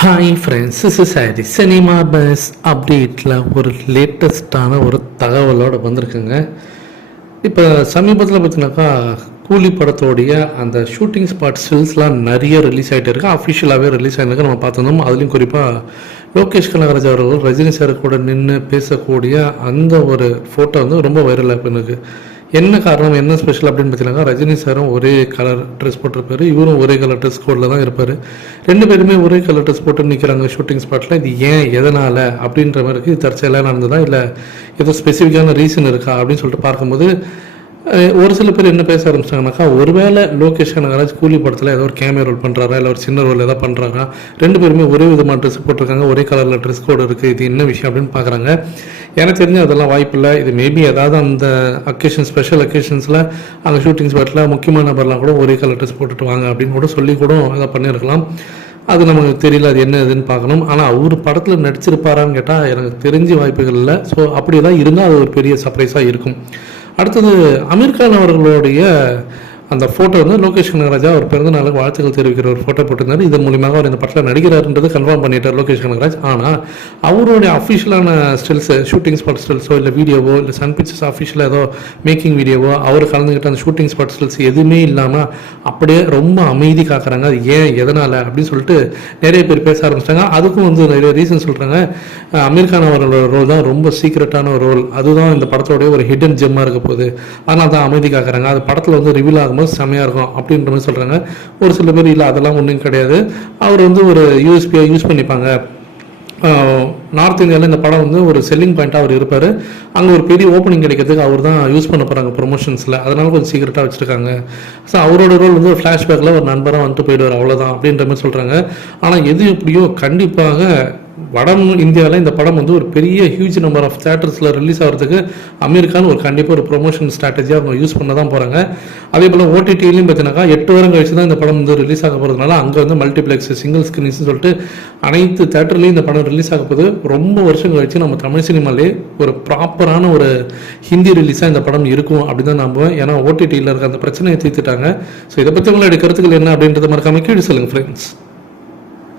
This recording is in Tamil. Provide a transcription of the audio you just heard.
Hi friends is sorry cinema buzz அப்டேட்டில் ஒரு லேட்டஸ்ட்டான ஒரு தகவலோடு வந்திருக்குங்க. இப்போ சமீபத்தில் பார்த்தீங்கன்னாக்கா கூலி படத்தோடைய அந்த ஷூட்டிங் ஸ்பாட் ஸ்டில்ஸ்லாம் நிறைய ரிலீஸ் ஆகிட்டு இருக்குது அஃபிஷியலாகவே ரிலீஸ் ஆகிருக்கு நம்ம பார்த்துருந்தோம். அதுலேயும் குறிப்பாக லோகேஷ் கனகராஜ் அவர்கள் ரஜினி சார் கூட நின்று பேசக்கூடிய அந்த ஒரு ஃபோட்டோ வந்து ரொம்ப வைரலாக இருக்குது என்ன காரணம் என்ன ஸ்பெஷல் அப்படின்னு பார்த்தீங்கன்னா ரஜினி சாரும் ஒரே கலர் ட்ரெஸ் போட்டிருப்பாரு. இவரும் ஒரே கலர் ட்ரெஸ் கோடில் தான் இருப்பார். ரெண்டு பேருமே ஒரே கலர் ட்ரெஸ் போட்டு நிற்கிறாங்க ஷூட்டிங் ஸ்பாட்டில் இது ஏன் எதனால் அப்படின்ற மாதிரி இருக்குது தற்செயலாக நடந்ததா இல்லை ஏதோ ஸ்பெசிஃபிக்கான ரீசன் இருக்கா அப்படின்னு சொல்லிட்டு பார்க்கும்போது ஒரு சில பேர் என்ன பேச ஆரம்பிச்சிட்டாங்கனாக்கா ஒருவேளை லோகேஷ் கனகராஜ் கூலி படத்தில் ஏதோ ஒரு கேமியா ரோல் பண்ணுறாரா இல்லை ஒரு சின்ன ரோல் ஏதாவது பண்ணுறாங்க ரெண்டு பேருமே ஒரே விதமான ட்ரெஸ் போட்டிருக்காங்க ஒரே கலரில் ட்ரெஸ் கோடு இருக்குது இது என்ன விஷயம் அப்படின்னு பார்க்குறாங்க. எனக்கு தெரிஞ்சு அதெல்லாம் வாய்ப்பில்லை. இது மேபி ஏதாவது அந்த அக்கேஷன் ஸ்பெஷல் அக்கேஷன்ஸில் அங்கே ஷூட்டிங் ஸ்பாட்டில் முக்கியமான நபர்லாம் கூட ஒரே கலர் ட்ரெஸ் போட்டுட்டு வாங்க அப்படின்னு கூட சொல்லி கூட அதை பண்ணியிருக்கலாம். அது நமக்கு தெரியல அது என்ன இதுன்னு பார்க்கணும். ஆனால் அவர் படத்தில் நடிச்சிருப்பாரான்னு கேட்டால் எனக்கு தெரிஞ்ச வாய்ப்புகள் இல்லை. ஸோ அப்படி தான் இருந்தால் அது ஒரு பெரிய சர்ப்ரைஸாக இருக்கும். அடுத்தது அமீர் கான் அவர்களுடைய அந்த ஃபோட்டோ வந்து லோகேஷ் கனகராஜா அவர் பிறந்த நாளுக்கு வாழ்த்துக்கள் தெரிவிக்கிற ஒரு ஃபோட்டோ போட்டிருந்தார். இதன் மூலியமாக அவர் இந்த படத்தில் நடிக்கிறாருன்றது கன்ஃபார்ம் பண்ணிட்டார் லோகேஷ் கனகராஜ். ஆனால் அவருடைய அஃபிஷியலான ஸ்டில்ஸு ஷூட்டிங் ஸ்பாட் ஸ்டில்ஸோ இல்லை வீடியோவோ இல்லை சன் பிக்சர்ஸ் அஃபிஷியலாக ஏதோ மேக்கிங் வீடியோவோ அவர் கலந்துக்கிட்ட அந்த ஷூட்டிங் ஸ்பாட் ஸ்டில்ஸ் எதுவுமே இல்லாமல் அப்படியே ரொம்ப அமைதி காக்குறாங்க. அது ஏன் எதனால் அப்படின்னு சொல்லிட்டு நிறைய பேர் பேச ஆரம்பிச்சிட்டாங்க. அதுக்கும் வந்து நிறைய ரீசன் சொல்கிறாங்க அமீர் கான் அவர்களோட ரோல் தான் ரொம்ப சீக்ரெட்டான ஒரு ரோல் அதுதான் இந்த படத்தோடைய ஒரு ஹிடன் ஜெம்மாக இருக்க போகுது. அதனால் தான் அமைதி காக்குறாங்க. அது படத்தில் வந்து ரிவீல் பார்க்கும்போது செம்மையாக இருக்கும் அப்படின்ற மாதிரி சொல்கிறாங்க ஒரு சில பேர் இல்லை அதெல்லாம் ஒன்றும் கிடையாது. அவர் வந்து ஒரு யூஎஸ்பியாக யூஸ் பண்ணிப்பாங்க. நார்த் இந்தியாவில் இந்த படம் வந்து ஒரு செல்லிங் பாயிண்ட்டாக அவர் இருப்பார். அங்கே ஒரு பெரிய ஓப்பனிங் கிடைக்கிறதுக்கு அவர் தான் யூஸ் பண்ண போகிறாங்க ப்ரொமோஷன்ஸில் அதனால கொஞ்சம் சீக்கிரட்டாக வச்சுருக்காங்க. ஸோ அவரோட ரோல் வந்து ஒரு ஃப்ளாஷ்பேக்கில் ஒரு நண்பராக வந்துட்டு போயிடுவார். அவ்வளோதான் அப்படின்ற மாதிரி சொல்கிறாங்க ஆனால் எது எப்படியோ கண்டிப்பாக வட இந்தியாவில் இந்த படம் வந்து ஒரு பெரிய ஹியூஜ் நம்பர் ஆஃப் தேட்டர்ஸில் ரிலீஸ் ஆகிறதுக்கு அமெரிக்கான்னு ஒரு கண்டிப்பாக ஒரு ப்ரொமோஷன் ஸ்ட்ராட்டஜியாக அவங்க யூஸ் பண்ண தான் போகிறாங்க அதே போல் ஓடிடிலையும் பார்த்தீங்கன்னா எட்டு வாரம் கழிச்சு தான் இந்த படம் வந்து ரிலீஸ் ஆக போகிறதுனால அங்கே வந்து மல்டிப்ளெக்ஸ் சிங்கிள் ஸ்க்ரீன்ஸ்னு சொல்லிட்டு அனைத்து தேட்டர்லையும் இந்த படம் ரிலீஸ் ஆக போகுது. ரொம்ப வருஷம் கழிச்சு நம்ம தமிழ் சினிமாலே ஒரு ப்ராப்பரான ஒரு ஹிந்தி ரிலீஸாக இந்த படம் இருக்கும் அப்படின்னு தான் நம்புவேன். ஏன்னா ஓடிடியில் இருக்க அந்த பிரச்சனையை தீர்த்துட்டாங்க. ஸோ இதை பற்றி உங்களுடைய கருத்துக்கள் என்ன அப்படின்றத மறக்காமல் கீழே சொல்லுங்கள் ஃப்ரெண்ட்ஸ்